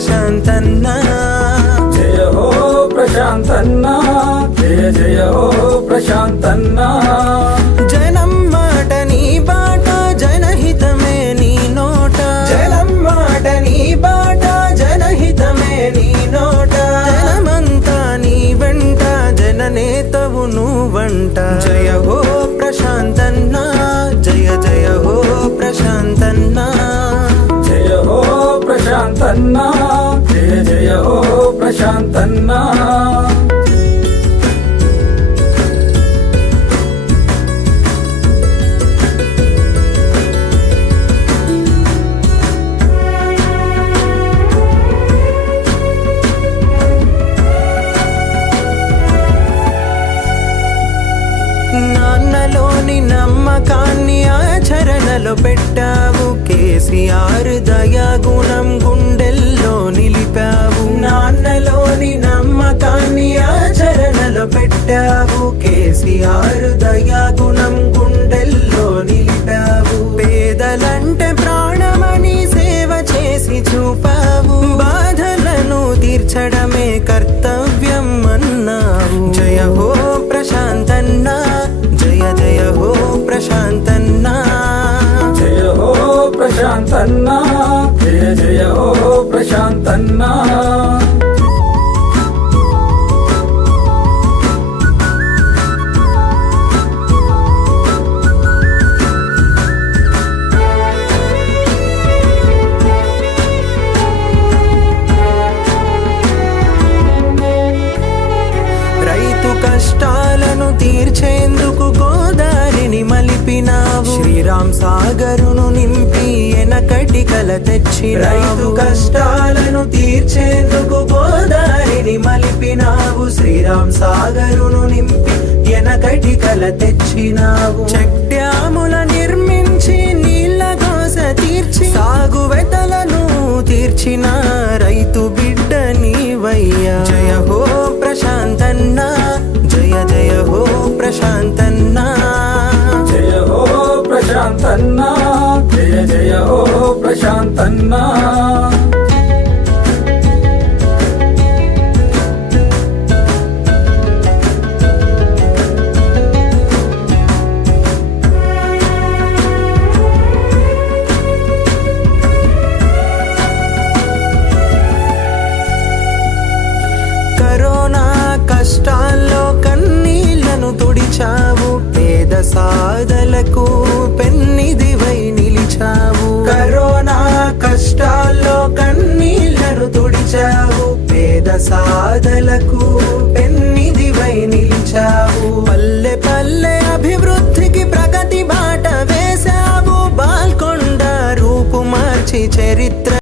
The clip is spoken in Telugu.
ప్రశాంతన్న. జయ హో ప్రశాంతన్న. జయ జయ హో ప్రశాంతన్నా. ప్రశాంతన్న జయ జయ హో ప్రశాంతన్న. నాన్నలోని నమ్మకాన్ని ఆచరణలో పెట్టావు. కేసీఆర్ దయా గుణం కేసీఆర్ దయా గుణం గుండెల్లో నిలిపావు. పేదలంటే ప్రాణమని సేవ చేసి చూపావు. బాధలను తీర్చడమే కర్తవ్యం అన్నావు. జయ హో ప్రశాంతన్నా జయ జయ హో ప్రశాంతన్నా. జయ హో ప్రశాంతన్నా జయ జయ హో ప్రశాంతన్నా. కష్టాలను తీర్చేందుకు గోదారిని మలిపినావు. శ్రీరామ్ సాగరును నింపి ఎనకటి కల తెచ్చి రైతు కష్టాలను తీర్చేందుకు గోదారిని మలిపినావు. శ్రీరామ్ సాగరును నింపి ఎనకటి కల తెచ్చినావు. చెక్ డ్యాముల నిర్మించి నీళ్ళ కోస తీర్చి సాగు వెతలను తీర్చిన జయ జయ ఓ ప్రశాంతన్నా. కరోనా కష్టాల్లో కన్నీళ్ళను తుడిచావు పేద సాధలకు పె సాధలకు పెన్నిదివై నిలిచావు.